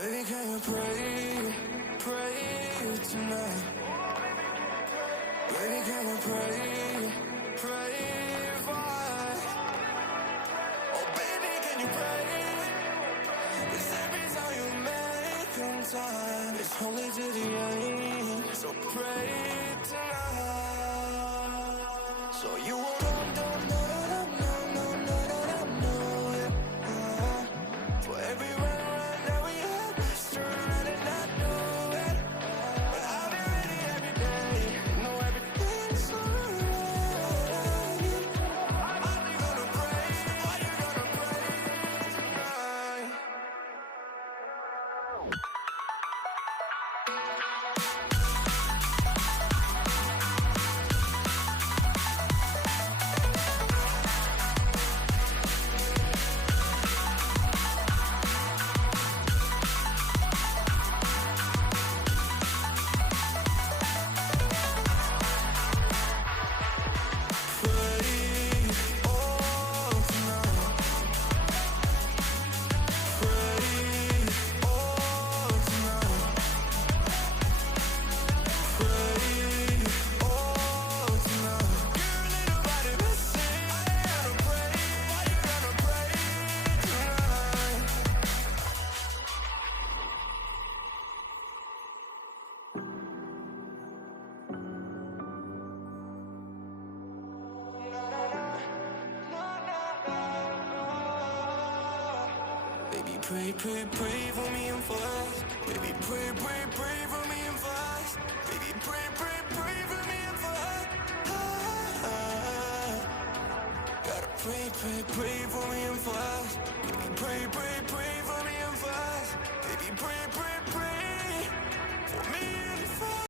Baby, can you pray tonight? Baby, can you pray for us? Oh, baby, can you pray? 'Cause every time you make time, it's only to the end. So pray tonight. So you won't for every run that we had, turn around and not do it. But I'll be ready every day. Know everything's alright. Are you gonna pray? Are you gonna pray tonight? Baby, pray for me and fast. Baby, pray for me and fast. Baby, pray for me and fast. Gotta pray for me and fast. Baby, pray for me and fast. Baby, pray